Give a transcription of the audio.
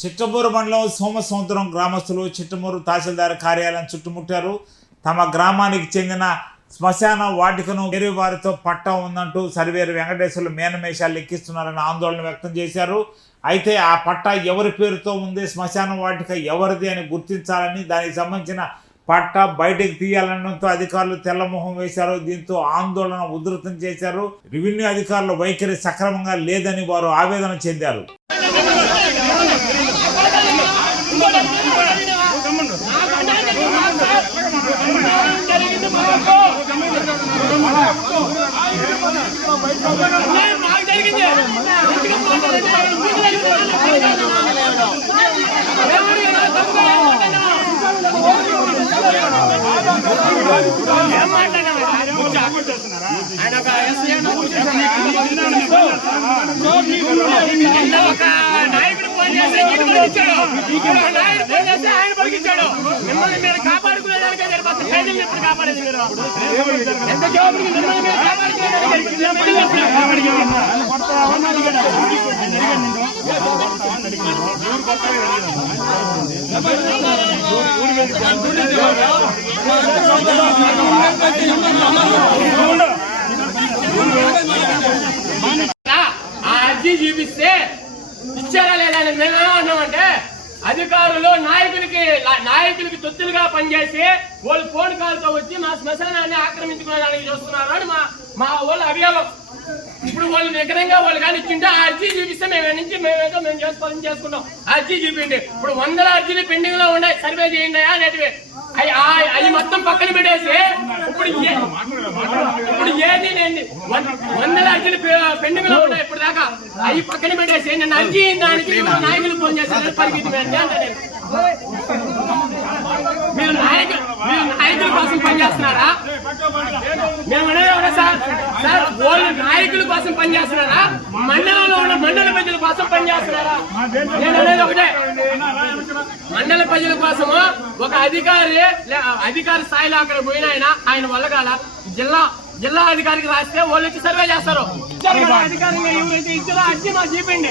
చిట్టమూరు మండలం సోమసముద్రం గ్రామస్తులు చిట్టమూరు తహసీల్దార్ కార్యాలయం చుట్టుముట్టారు. తమ గ్రామానికి చెందిన శ్మశాన వాటికను వేరే వారితో పట్టా ఉందంటూ సర్వేరు వెంకటేశ్వర్లు మేనమేషాలు లెక్కిస్తున్నారని ఆందోళన వ్యక్తం చేశారు. అయితే ఆ పట్టా ఎవరి పేరుతో ఉంది శ్మశాన వాటిక ఎవరిది అని గుర్తించాలని దానికి సంబంధించిన పట్టా బయటకు తీయాలనడంతో అధికారులు తెల్లమొహం వేశారు. దీంతో ఆందోళన ఉధృతం చేశారు. రెవెన్యూ అధికారుల వైఖరి సక్రమంగా లేదని వారు ఆవేదన చెందారు నాకు జరిగింది ఏం మాట్లాడినా ఆయన ఒక ఎస్ఐ నిన్న ఒక నాయకుడు ఫోన్ చేసి ఈయన పలికించాడు ఇక్కడ ఒక నాయకుడు ఫోన్ పోలీసు ఆయన పలికించాడు. మిమ్మల్ని మీరు కాపాడుకునేదానికి ఎప్పుడు కాపాడేది మీరు. ఎంత మిమ్మల్ని ఆ అర్జీ చూపిస్తే ఇచ్చారా లేదా మేమేమన్నామంటే అధికారులు నాయకులకి నాయకులకి తొత్తులుగా పనిచేసి వాళ్ళు ఫోన్ కాల్తో వచ్చి మా శ్మశానాన్ని ఆక్రమించుకోవడానికి చూస్తున్నారు అని మా మా వాళ్ళు అభియోగం. ఇప్పుడు వాళ్ళు నిగ్రహంగా వాళ్ళు కానీ ఇచ్చింటే ఆ అర్జీ చూపిస్తే మేము నుంచి మేమేదో మేము చేసుకోవాలని చేసుకున్నాం. ఆ అర్జీ చూపిండి ఇప్పుడు వందల అర్జీలు పెండింగ్లో ఉన్నాయి. సర్వే చేయండి అనేటివి. అవి మొత్తం పక్కన పెట్టేసి ఇప్పుడు వం- వందల అర్జీలు పెండింగ్లో ఉన్నాయి ఇప్పుడు దాకా అవి పక్కన పెట్టేసి నేను అర్జీ దానికి నాయకులు ఫోన్ చేసి పరిగెత్తి. మీరు నాయకులు మీరు నాయకుల కోసం పనిచేస్తున్నారా? మేము అనేది సార్ సార్ వాళ్ళు నాయకుల కోసం పనిచేస్తున్నారా? మండలంలో ఉన్న మండల ప్రజల కోసం పనిచేస్తున్నారా? నేను అనేది ఒకటే. మండల ప్రజల కోసము ఒక అధికారి అధికారి స్థాయిలో అక్కడ పోయిన ఆయన ఆయన వల్ల కాల జిల్లా జిల్లా అధికారికి రాస్తే వాళ్ళు వచ్చి సర్వే చేస్తారు అధికారంగా ఎవరైతే ఇచ్చారో అర్జీ మాకు చూపిండి?